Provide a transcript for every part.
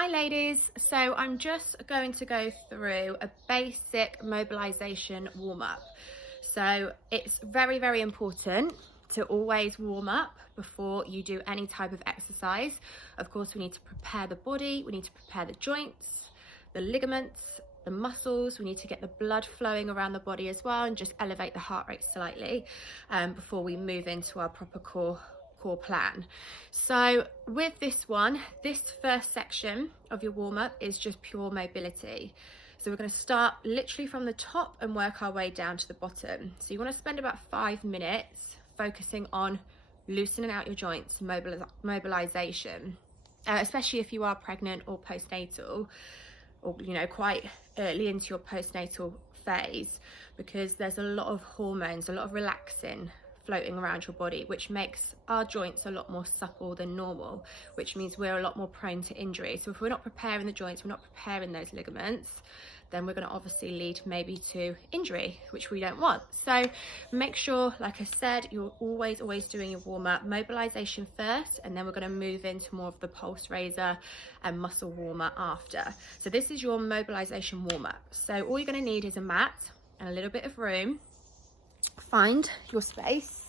Hi ladies, so I'm just going to go through a basic mobilisation warm-up. So it's very, very important to always warm up before you do any type of exercise. Of course, we need to prepare the body, we need to prepare the joints, the ligaments, the muscles. We need to get the blood flowing around the body as well and just elevate the heart rate slightly before we move into our proper core plan. So with this one, this first section of your warm-up is just pure mobility. So we're going to start literally from the top and work our way down to the bottom. So you want to spend about 5 minutes focusing on loosening out your joints, mobilization, especially if you are pregnant or postnatal, or quite early into your postnatal phase, because there's a lot of hormones, a lot of relaxin floating around your body, which makes our joints a lot more supple than normal, which means we're a lot more prone to injury. So if we're not preparing the joints, we're not preparing those ligaments, then we're going to obviously lead maybe to injury, which we don't want. So make sure, like I said, you're always doing your warm-up, mobilization first, and then we're going to move into more of the pulse raiser and muscle warmer after. So this is your mobilization warm-up. So all you're going to need is a mat and a little bit of room. Find your space.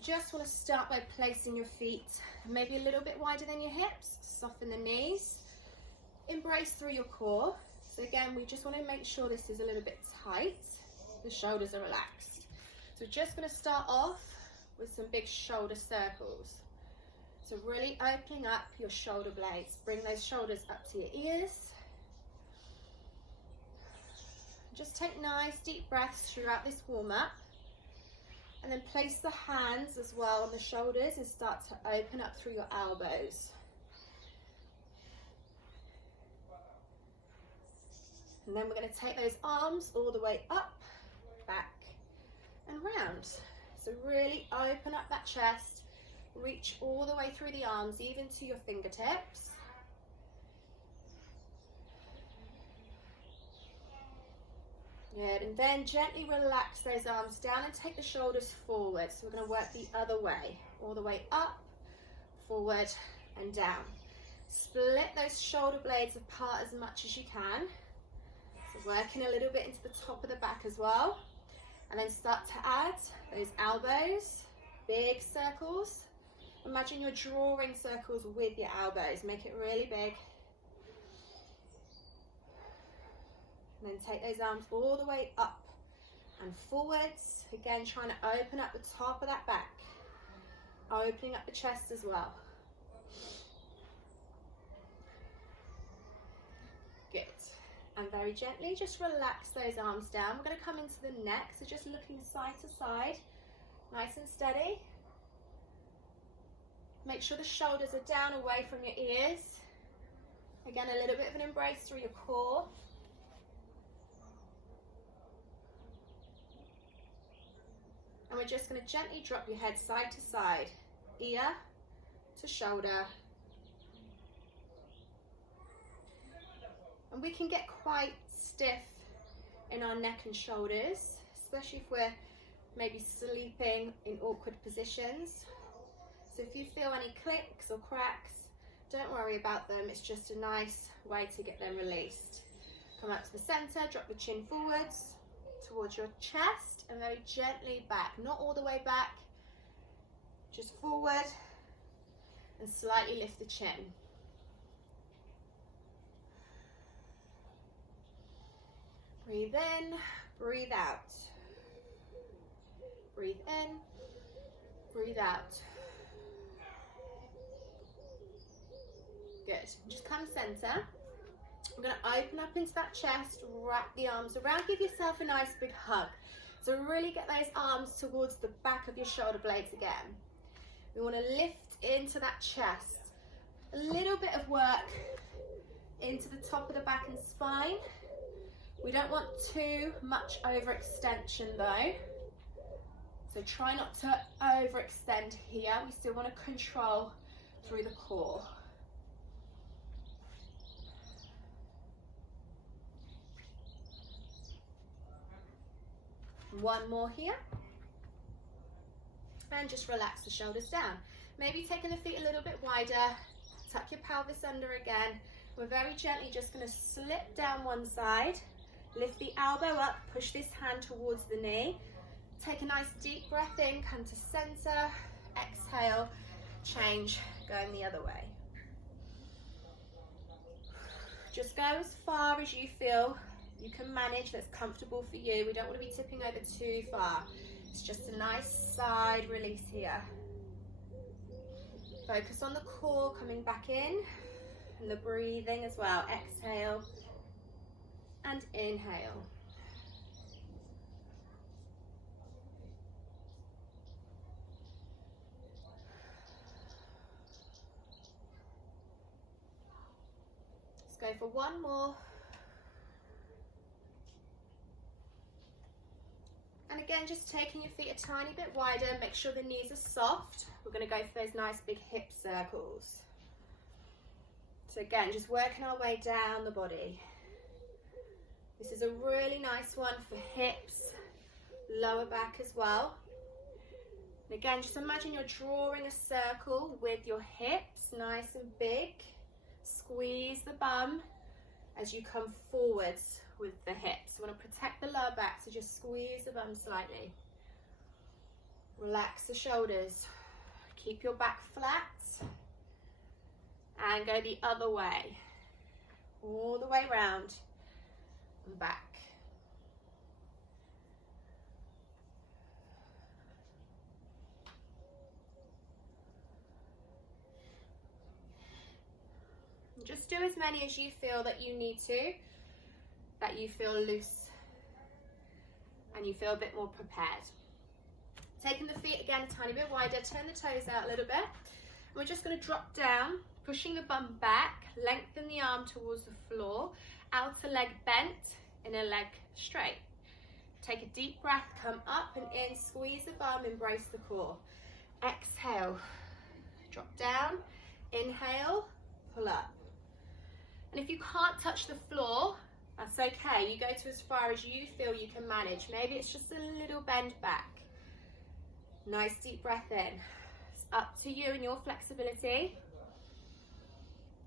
Just want to start by placing your feet maybe a little bit wider than your hips. Soften the knees. Embrace through your core. So again, we just want to make sure this is a little bit tight. The shoulders are relaxed. So we're just going to start off with some big shoulder circles. So really opening up your shoulder blades. Bring those shoulders up to your ears. Just take nice deep breaths throughout this warm-up, and then place the hands as well on the shoulders and start to open up through your elbows. And then we're going to take those arms all the way up, back and round. So really open up that chest, reach all the way through the arms, even to your fingertips. Good, and then gently relax those arms down and take the shoulders forward. So we're going to work the other way, all the way up, forward and down. Split those shoulder blades apart as much as you can. So working a little bit into the top of the back as well. And then start to add those elbows, big circles. Imagine you're drawing circles with your elbows. Make it really big. And then take those arms all the way up and forwards. Again, trying to open up the top of that back. Opening up the chest as well. Good. And very gently, just relax those arms down. We're going to come into the neck, so just looking side to side, nice and steady. Make sure the shoulders are down away from your ears. Again, a little bit of an embrace through your core. And we're just going to gently drop your head side to side, ear to shoulder. And we can get quite stiff in our neck and shoulders, especially if we're maybe sleeping in awkward positions. So if you feel any clicks or cracks, don't worry about them. It's just a nice way to get them released. Come up to the center, drop the chin forwards towards your chest and very gently back, not all the way back, just forward and slightly lift the chin. Breathe in, breathe out. Breathe in, breathe out. Good. Just come center. We're going to open up into that chest, wrap the arms around, give yourself a nice big hug. So really get those arms towards the back of your shoulder blades again. We want to lift into that chest. A little bit of work into the top of the back and spine. We don't want too much overextension though. So try not to overextend here. We still want to control through the core. One more here. And just relax the shoulders down. Maybe taking the feet a little bit wider, tuck your pelvis under again. We're very gently just going to slip down one side, lift the elbow up, push this hand towards the knee. Take a nice deep breath in, come to center, exhale, change, going the other way. Just go as far as you feel you can manage, that's comfortable for you. We don't want to be tipping over too far. It's just a nice side release here. Focus on the core coming back in and the breathing as well. Exhale and inhale. Let's go for one more. And again, just taking your feet a tiny bit wider, make sure the knees are soft. We're going to go for those nice big hip circles. So again, just working our way down the body. This is a really nice one for hips, lower back as well. And again, just imagine you're drawing a circle with your hips, nice and big. Squeeze the bum as you come forwards with the hips. You want to protect the lower back, so just squeeze the bum slightly. Relax the shoulders. Keep your back flat. And go the other way. All the way round and back. Just do as many as you feel that you need to, that you feel loose and you feel a bit more prepared. Taking the feet again a tiny bit wider, turn the toes out a little bit. And we're just going to drop down, pushing the bum back, lengthen the arm towards the floor, outer leg bent, inner leg straight. Take a deep breath, come up and in, squeeze the bum, embrace the core. Exhale, drop down, inhale, pull up. And if you can't touch the floor, that's okay. You go to as far as you feel you can manage. Maybe it's just a little bend back. Nice deep breath in. It's up to you and your flexibility.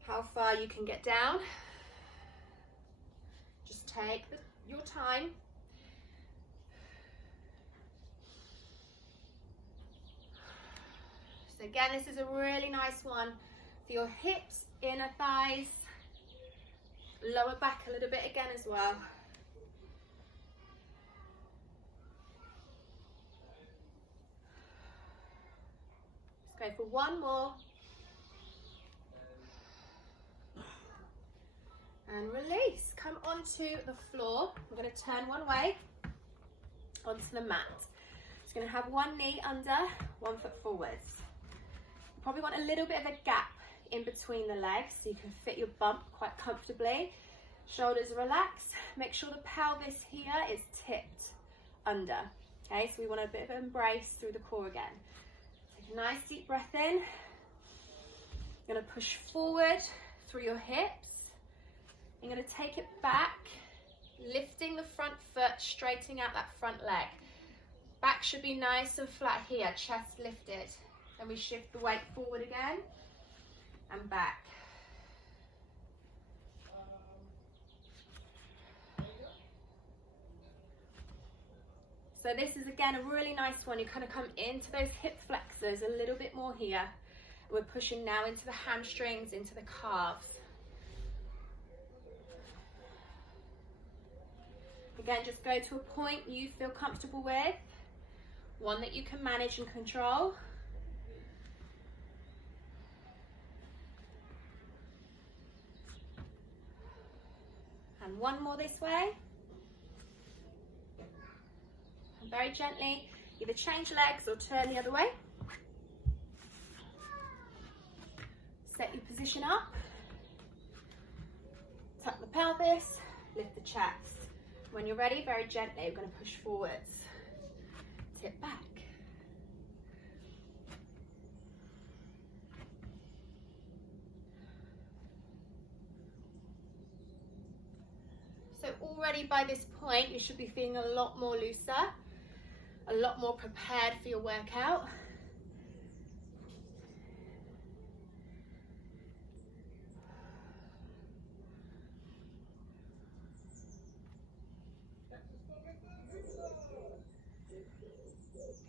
How far you can get down. Just take your time. So again, this is a really nice one for your hips, inner thighs, lower back a little bit again as well. Let's go for one more. And release. Come onto the floor. We're going to turn one way onto the mat. It's going to have one knee under, 1 foot forwards. You probably want a little bit of a gap in between the legs so you can fit your bump quite comfortably. Shoulders relax. Make sure the pelvis here is tipped under. Okay, so we want a bit of embrace through the core again. Take a nice deep breath in. You're going to push forward through your hips. You're going to take it back, lifting the front foot, straightening out that front leg. Back should be nice and flat here, chest lifted. Then we shift the weight forward again and back. So this is again a really nice one. You kind of come into those hip flexors a little bit more here. We're pushing now into the hamstrings, into the calves. Again, just go to a point you feel comfortable with, one that you can manage and control. And one more this way. And very gently, either change legs or turn the other way. Set your position up. Tuck the pelvis, lift the chest. When you're ready, very gently, we're going to push forwards, tip back. So already by this point, you should be feeling a lot more looser, a lot more prepared for your workout.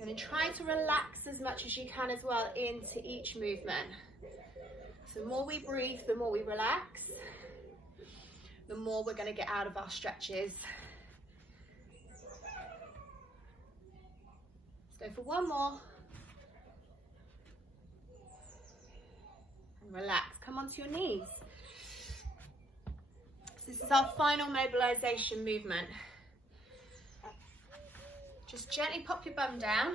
You're going to try to relax as much as you can as well into each movement. So the more we breathe, the more we relax, the more we're going to get out of our stretches. Let's go for one more. And relax, come onto your knees. So this is our final mobilization movement. Just gently pop your bum down.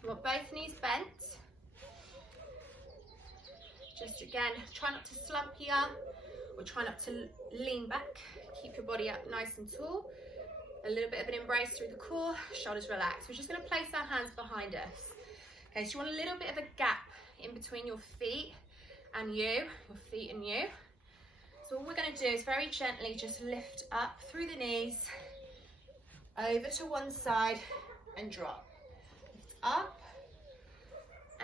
You want both knees bent. Just again, try not to slump here, or try not to lean back. Keep your body up nice and tall. A little bit of an embrace through the core, shoulders relaxed. We're just going to place our hands behind us. Okay, so you want a little bit of a gap in between your feet and you, your feet and you. So all we're going to do is very gently just lift up through the knees, over to one side and drop. Lift up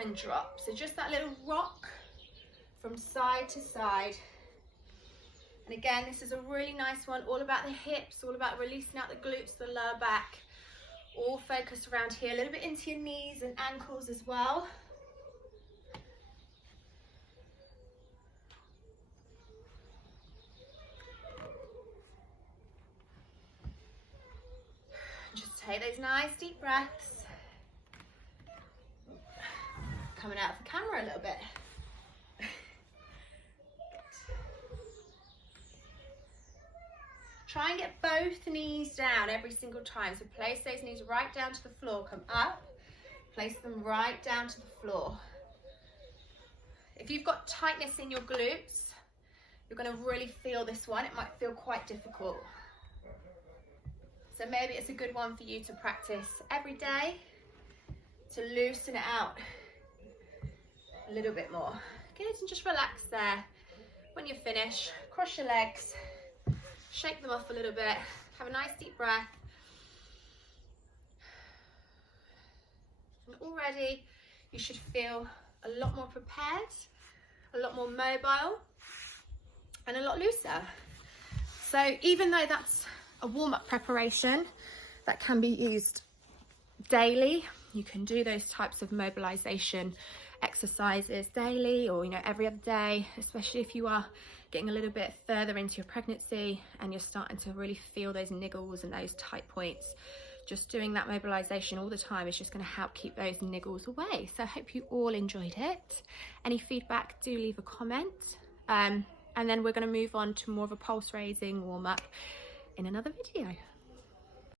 and drop. So just that little rock from side to side. And again, this is a really nice one, all about the hips, all about releasing out the glutes, the lower back. All focus around here, a little bit into your knees and ankles as well. Just take those nice deep breaths. Coming out of the camera a little bit. Try and get both knees down every single time. So place those knees right down to the floor. Come up, place them right down to the floor. If you've got tightness in your glutes, you're going to really feel this one. It might feel quite difficult. So maybe it's a good one for you to practice every day to loosen it out a little bit more. Good, and just relax there. When you finish, cross your legs. Shake them off a little bit, have a nice deep breath. And already you should feel a lot more prepared, a lot more mobile, and a lot looser. So even though that's a warm-up preparation that can be used daily, you can do those types of mobilization exercises daily, or every other day, especially if you are getting a little bit further into your pregnancy and you're starting to really feel those niggles and those tight points. Just doing that mobilization all the time is just going to help keep those niggles away. So I hope you all enjoyed it. Any feedback, do leave a comment. And then we're going to move on to more of a pulse raising warm up in another video.